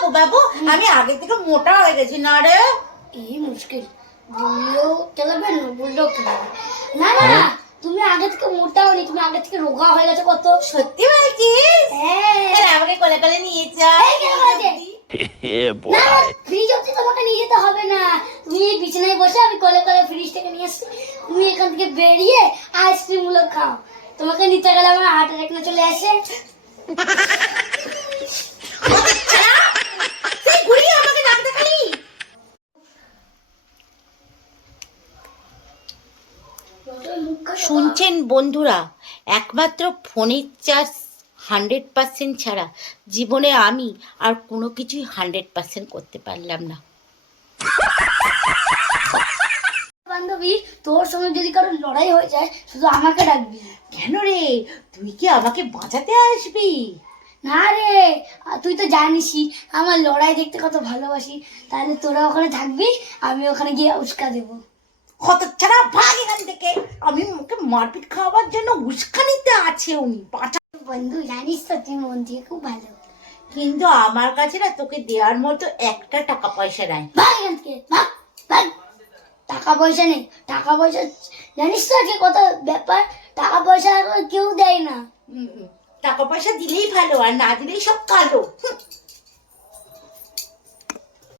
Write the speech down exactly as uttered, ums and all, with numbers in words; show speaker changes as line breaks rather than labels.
বাবু আমি আগে থেকে মোটা হয়ে গেছি না রে।
এই মুশকিল, বললেও চালাবে না বললেও চালাবে না। না না তুমি আগে থেকে মোটা হয়নি, তুমি আগে থেকে রোগা হয়ে গেছো কত।
সত্যি বলছিস?
হ্যাঁ
আমাকে কোলে কোলে নিয়ে যা।
এই কেন বলছে? না ফ্রিজ অবধি তোমাকে নিয়ে যেতে হবে না, তুমি এই বিছানায় বসে আমি কোলে কোলে ফ্রিজ থেকে নিয়ে আসছি, তুমি এখান থেকে বেরিয়ে আইসক্রিম গুলো খাও। তোমাকে নিতে গেলে আমার হার্ট অ্যাটাক না চলে আসে।
আমাকে ডাক দেখালি। শুনছেন বন্ধুরা, একমাত্র ফোনের চার্জ হান্ড্রেড পার্সেন্ট ছাড়া জীবনে আমি আর কোনো কিছুই হান্ড্রেড পার্সেন্ট করতে পারলাম না।
বান্ধবী তোর সঙ্গে যদি কারো লড়াই হয়ে যায় শুধু আমাকে ডাকবি।
কেন রে, তুই কি আমাকে বাঁচাতে আসবি?
না রে, তুই তো জানিসই আমার লড়াই দেখতে কত ভালোবাসি, তাহলে তোরা ওখানে থাকবি, আমি ওখানে গিয়ে উস্কা দেবো।
কত ছাড়া ভাগ এখান থেকে, আমি মুখে মারপিট খাওয়ার জন্য উস্কানিতে আছে উনি। বাঁচা।
বন্ধু জানিস তো তুই মন দিয়ে খুব ভালো,
কিন্তু আমার কাছে না তোকে দেওয়ার মতো একটা টাকা পয়সা নাই।
ভাগ এখান থেকে, ভাগ ভাগ। টাকা পয়সা নেই, টাকা পয়সা জানিস তো আজকে কত ব্যাপার, টাকা পয়সা এখন কেউ দেয় না।
টাকা পয়সা দিলেই ভালো, আর না দিলেই সব কালো।